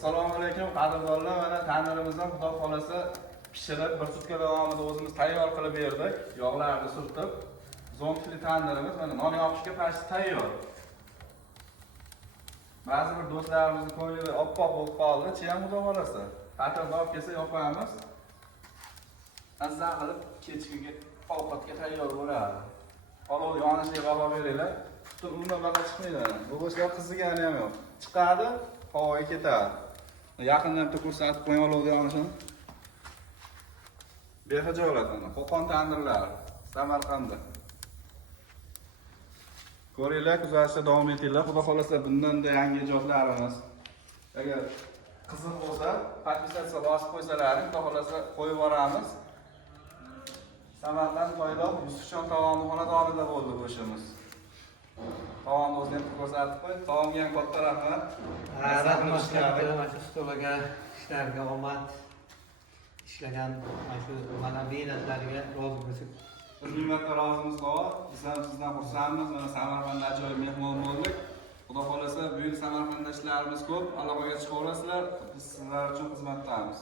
Assalomu alaykum qadrdonlar. Mana tandirimizdan xudo xolasa pishirib bir sutka davomida o'zimiz tayyor qilib berdik. Yog'larni surtib, zonkli tandirimiz mana non yopishga pasti tayyor. Ba'zi bir do'stlarimizning ko'nglida oppoq bo'lib qoldi. Chiyam xudo xolasa. Ta'tilga olib kelsa yopamiz. Azza qilib kechkiga ovqatga tayyor bo'ladi. Olov yonishiga qolib beringlar. Tutib umuman baqa chiqmaydi. Bu bo'shlar qizigani ham yo'q. Chiqadi, havoga ketadi. Yaqindan bitta ko'rsatib qo'ying olovga yonishini. Behijolat mana Qo'qon tandirlari Samarqandda. Ko'ringlar, kuzatishda davom etinglar. Xudo xolasa bundan-da yangi ijodlarimiz. Agar qiziq bo'lsa, podpisatsiya bosib qo'ysalaring, xudo xolasa qo'yib boramiz. Samarqand Toyloq Yusufjon taomli xonadonida bo'ldi bu ishimiz. Taomni o'zini ham ko'rsatib qo'y. Taomga ham katta rahmat. Rahmat mana shu stolaga, ishlarga omad. Ishlagan mana shu mana mehnatlarga rozi bo'lsak. Biz minnatdor rozimiz bor. Biz ham sizdan xursandmiz. Mana Samarqandda ajoyib mehmon bo'ldik. Xudo xolasa bu yil Samarqandda ishlarimiz ko'p. Aloqaga chiqaverasizlar. Biz sizlar uchun xizmatdamiz.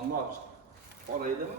Anladım. Orayı da mı?